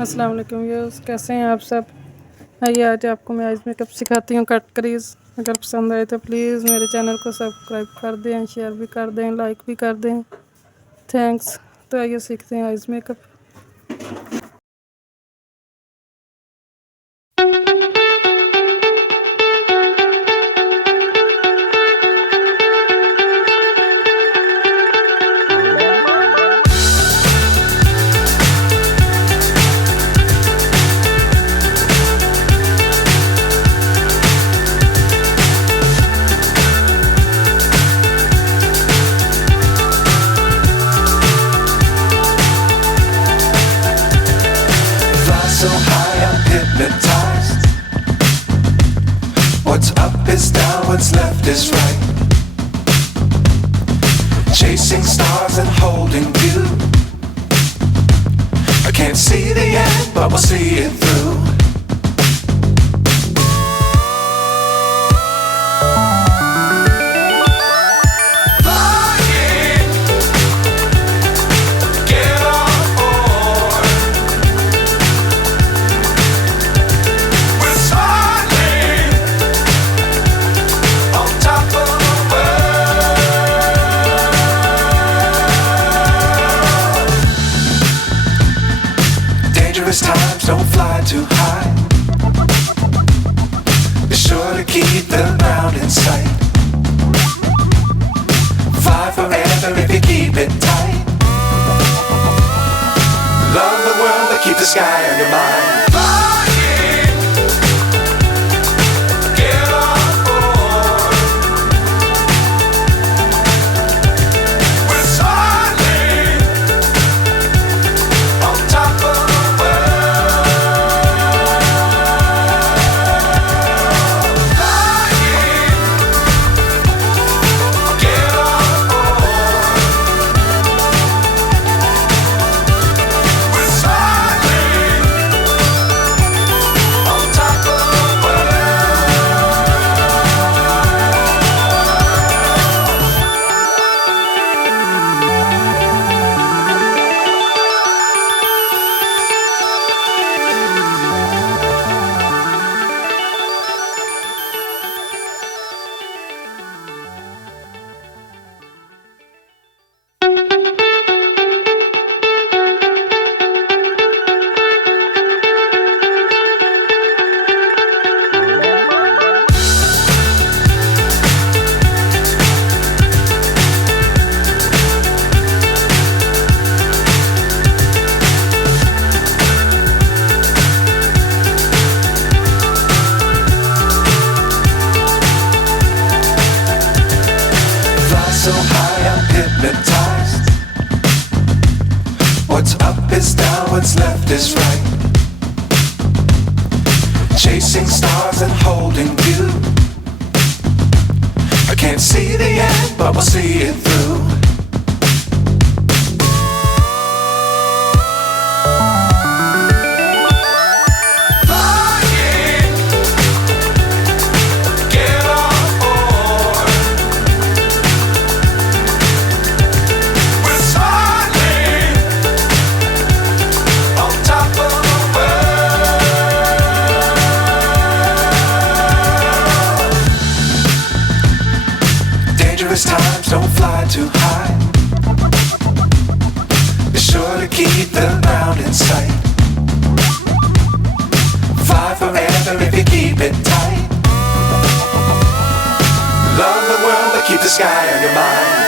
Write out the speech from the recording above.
अस्सलाम वालेकुम व्यूअर्स, कैसे हैं आप सब। आइए आज आपको मैं आइज मेकअप सिखाती हूँ कट क्रीज। अगर पसंद आए तो प्लीज़ मेरे चैनल को सब्सक्राइब कर दें, शेयर भी कर दें, लाइक भी कर दें। थैंक्स। तो आइए सीखते हैं eyes makeup. So high, I'm hypnotized. What's up is down, what's left is right. Chasing stars and holding you. I can't see the end, but we'll see it through. Dangerous times, don't fly too high. Be sure to keep the ground in sight. Fly forever if you keep it tight. Love the world, but keep the sky on your mind. So high, I'm hypnotized. What's up is down, what's left is right. Chasing stars and holding you. I can't see the end, but we'll see it through. Dangerous times, don't fly too high. Be sure to keep the ground in sight. Fly forever if you keep it tight. Love the world, but keep the sky on your mind.